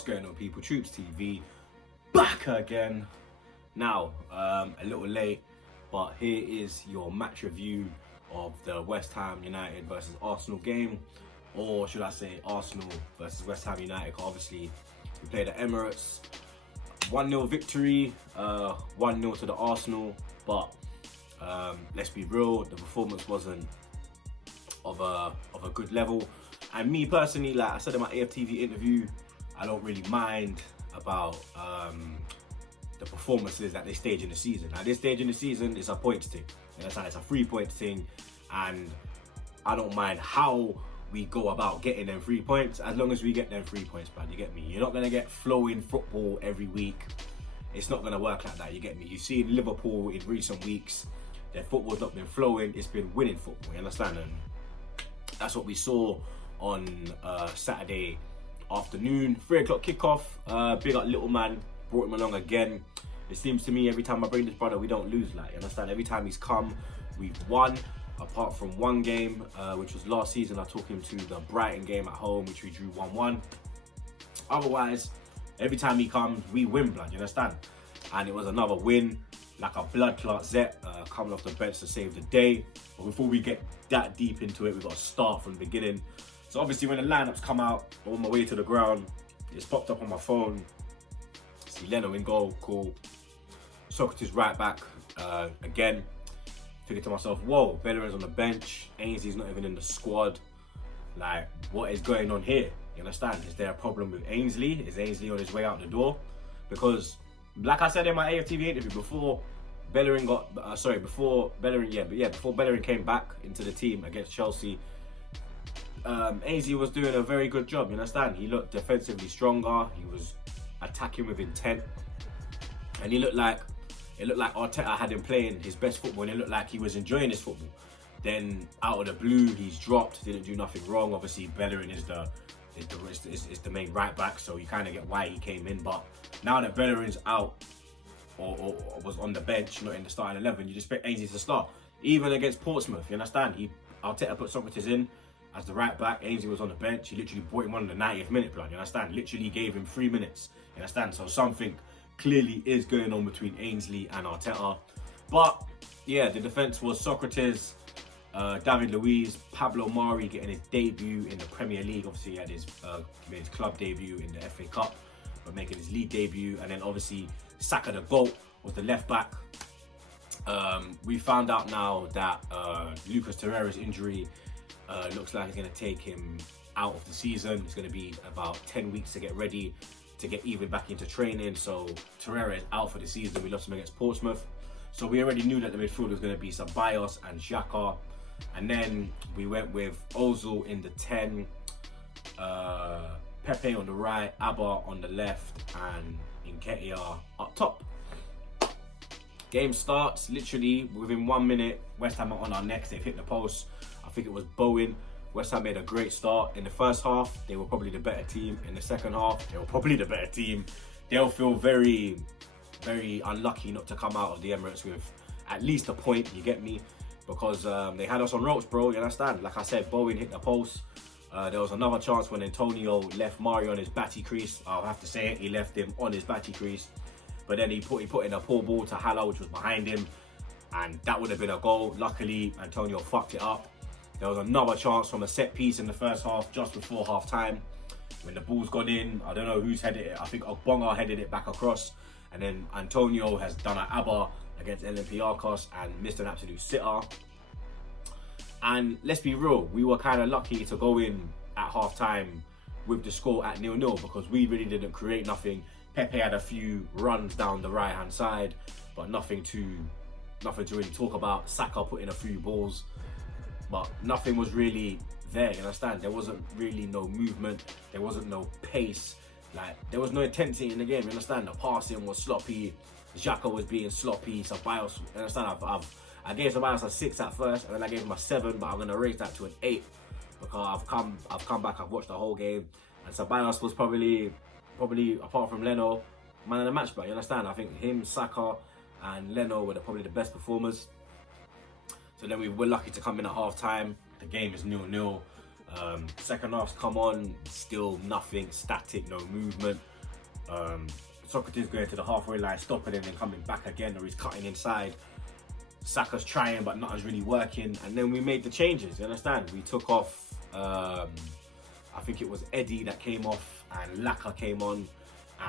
What's going on, people? TroopzTV back again. Now, a little late, but here is your match review of the West Ham United versus Arsenal game, or should I say Arsenal versus West Ham United. Obviously, we played at Emirates. 1-0 victory, 1-0 to the Arsenal, but let's be real, the performance wasn't of a good level. And me personally, like I said in my A.F.C interview, I don't really mind about the performances at this stage in the season. At this stage in the season, it's a points thing. You understand? It's a 3-point thing, and I don't mind how we go about getting them 3 points, as long as we get them 3 points, man. You get me? You're not gonna get flowing football every week. It's not gonna work like that. You get me? You see in Liverpool in recent weeks, their football's not been flowing. It's been winning football. You understand? And that's what we saw on Saturday afternoon, 3 o'clock kickoff. Big up little man, brought him along again. It seems to me every time I bring this brother, we don't lose. Like, you understand? Every time he's come, we've won. Apart from one game, which was last season, I took him to the Brighton game at home, which we drew 1-1. Otherwise, every time he comes, we win, blood. You understand? And it was another win, like a blood clot Zet coming off the bench to save the day. But before we get that deep into it, we've got to start from the beginning. So obviously when the lineups come out, on my way to the ground, it's popped up on my phone. See Leno in goal, cool. Socrates right back again. Figured to myself, whoa, Bellerin's on the bench. Ainsley's not even in the squad. Like, what is going on here? You understand? Is there a problem with Ainsley? Is Ainsley on his way out the door? Because, like I said in my A.F.C interview, before Bellerin got, before Bellerin came back into the team against Chelsea, Ainsley was doing a very good job, you understand? He looked defensively stronger, he was attacking with intent, and it looked like Arteta had him playing his best football, and it looked like he was enjoying his football. Then out of the blue, he's dropped, didn't do nothing wrong. Obviously, Bellerin is the main right back, so you kind of get why he came in. But now that Bellerin's out, or was on the bench, not in the starting 11, you just expect Ainsley to start. Even against Portsmouth, you understand? Arteta put Socrates in as the right back. Ainsley was on the bench. He literally brought him on in the 90th minute, blood. You understand? Literally gave him 3 minutes. You understand? So something clearly is going on between Ainsley and Arteta. But yeah, the defense was Socrates, David Luiz, Pablo Mari getting his debut in the Premier League. Obviously, he had his club debut in the FA Cup, but making his league debut. And then obviously, Saka the GOAT was the left back. We found out now that Lucas Torreira's injury looks like it's going to take him out of the season. It's going to be about 10 weeks to get ready, to get even back into training. So Torreira is out for the season. We lost him against Portsmouth. So we already knew that the midfield was going to be Ceballos and Xhaka. And then we went with Ozil in the 10, Pepe on the right, Abba on the left, and Nketiah up top. Game starts literally within 1 minute. West Ham are on our necks. They've hit the post. I think it was Bowen. West Ham made a great start. In the first half, they were probably the better team. In the second half, they were probably the better team. They'll feel very, very unlucky not to come out of the Emirates with at least a point, you get me? Because they had us on ropes, bro, you understand? Like I said, Bowen hit the post. There was another chance when Antonio left Mario on his batty crease. I'll have to say it, he left him on his batty crease. But then he put in a poor ball to Hala, which was behind him. And that would have been a goal. Luckily, Antonio fucked it up. There was another chance from a set piece in the first half, just before half time. When the ball's gone in, I don't know who's headed it. I think Ogbonga headed it back across. And then Antonio has done an ABBA against Olympiacos and missed an absolute sitter. And let's be real, we were kind of lucky to go in at half time with the score at 0-0 because we really didn't create nothing. Pepe had a few runs down the right hand side, but nothing to really talk about. Saka put in a few balls, but nothing was really there, you understand? There wasn't really no movement, there wasn't no pace, like there was no intensity in the game, you understand? The passing was sloppy, Xhaka was being sloppy, Ceballos, you understand? I gave Ceballos a 6 at first, and then I gave him a 7, but I'm gonna raise that to an 8 because I've come back, I've watched the whole game, and Ceballos was probably apart from Leno, man of the match, but you understand? I think him, Saka, and Leno were probably the best performers. So then we were lucky to come in at half time. The game is 0-0. Second half's come on, still nothing, static, no movement. Socrates going to the halfway line, stopping him and coming back again, or he's cutting inside. Saka's trying, but nothing's really working. And then we made the changes, you understand? We took off, I think it was Eddie that came off, and Laka came on.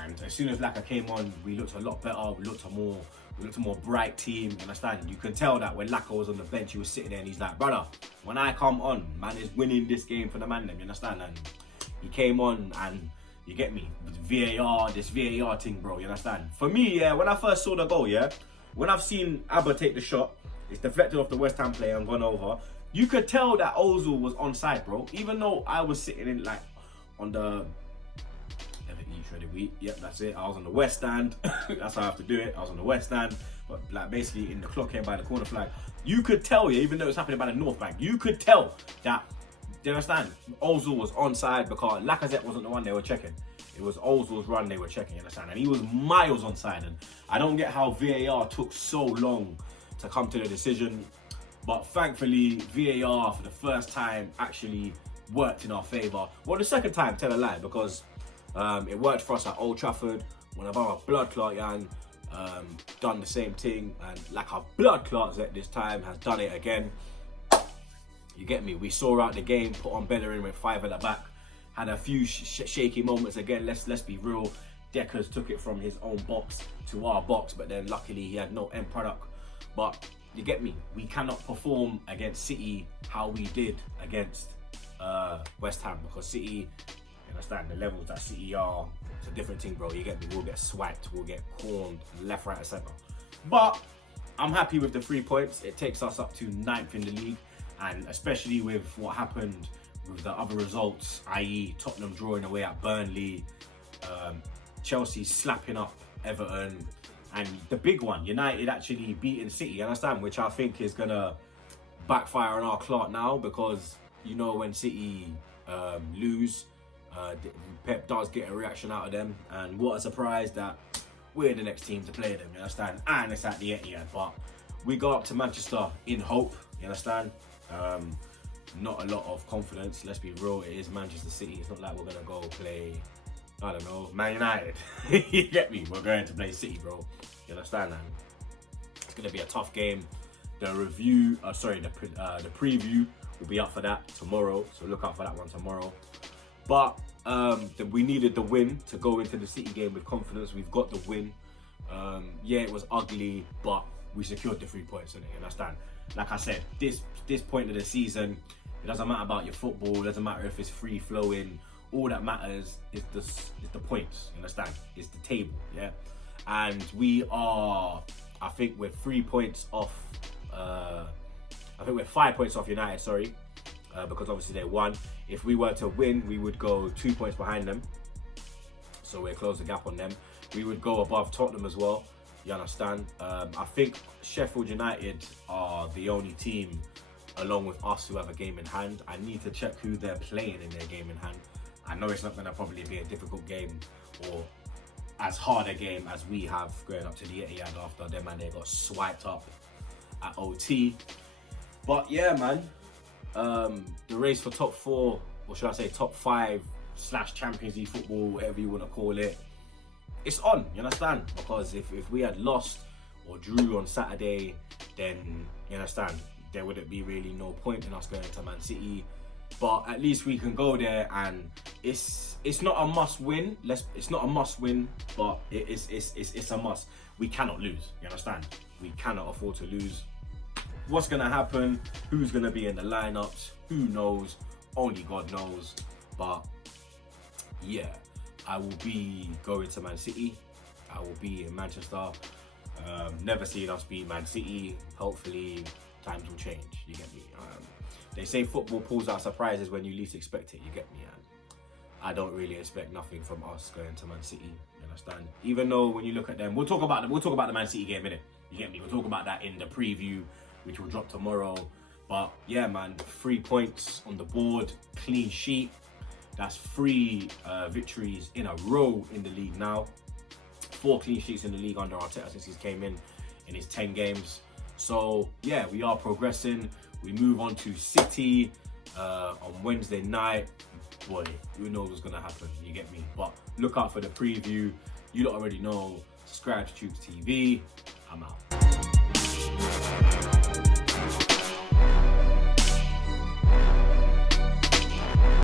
And as soon as Laka came on, we looked a lot better. We looked a more bright team, you understand? You can tell that when Laka was on the bench, he was sitting there and he's like, brother, when I come on, man is winning this game for the man, you understand? And he came on and, you get me, this VAR thing, bro, you understand? For me, yeah, when I first saw the goal, yeah, when I've seen Abba take the shot, it's deflected off the West Ham player and gone over, you could tell that Ozil was onside, bro. Even though I was sitting in, like, on the... Yep, that's it. I was on the west stand. That's how I have to do it. I was on the west stand, but like basically in the clock here by the corner flag. You could tell, yeah, even though it's happening by the north bank, you could tell that, do you understand? Ozil was onside because Lacazette wasn't the one they were checking. It was Ozil's run they were checking, you understand? And he was miles onside. And I don't get how VAR took so long to come to the decision. But thankfully, VAR for the first time actually worked in our favour. Well, the second time, tell a lie, because it worked for us at Old Trafford. One of our blood clot young done the same thing, and like our blood clots at this time has done it again. You get me? We saw out the game, put on Bellerin with 5 at the back, had a few shaky moments again. Let's be real. Deckers took it from his own box to our box, but then luckily he had no end product. But you get me? We cannot perform against City how we did against West Ham, because City, understand the levels that City are, it's a different thing, bro. You get me? We'll get swiped, we'll get corned left, right and centre. But I'm happy with the 3 points. It takes us up to 9th in the league, and especially with what happened with the other results, i.e. Tottenham drawing away at Burnley, Chelsea slapping up Everton, and the big one, United actually beating City, you understand? Which I think is gonna backfire on our clock now, because you know when City lose, Pep does get a reaction out of them, and what a surprise that we're the next team to play them, you understand? And it's at the Etihad, but we go up to Manchester in hope, you understand? Not a lot of confidence, let's be real, it is Manchester City. It's not like we're gonna go play, I don't know, Man United. You get me? We're going to play City, bro. You understand? And it's gonna be a tough game. The review, the preview will be up for that tomorrow, so look out for that one tomorrow. But we needed the win to go into the City game with confidence. We've got the win. Yeah, it was ugly, but we secured the 3 points in it, you understand? Like I said, this point of the season, it doesn't matter about your football, it doesn't matter if it's free flowing. All that matters is the points, you understand? Is the table, yeah? And we are, I think we're 3 points off, I think we're 5 points off United, sorry. Because obviously they won. If we were to win, we would go 2 points behind them. So we'll close the gap on them. We would go above Tottenham as well. You understand? I think Sheffield United are the only team, along with us, who have a game in hand. I need to check who they're playing in their game in hand. I know it's not going to probably be a difficult game or as hard a game as we have going up to the Etihad after them, and they got swiped up at OT. But yeah, man. The race for top 4, or should I say top 5 / Champions League football, whatever you want to call it, it's on, you understand? Because if we had lost or drew on Saturday, then you understand, there wouldn't be really no point in us going to Man City. But at least we can go there, and it's not a must win. It's not a must win, but it's a must. We cannot lose, you understand? We cannot afford to lose. What's going to happen, who's going to be in the lineups, who knows, only God knows. But yeah, I will be going to Man City, I will be in Manchester. Never seen us beat Man City. Hopefully times will change, you get me? They say football pulls out surprises when you least expect it, you get me? And I don't really expect nothing from us going to Man City, you understand? Even though when you look at them, we'll talk about the Man City game, innit? You get me? We'll talk about that in the preview, which will drop tomorrow. But yeah, man, 3 points on the board, clean sheet. That's 3 victories in a row in the league now. 4 clean sheets in the league under Arteta since he came in his 10 games. So yeah, we are progressing. We move on to City on Wednesday night. boy, who knows what's gonna happen, you get me? But look out for the preview. You lot already know. Subscribe to TroopzTV. I'm out.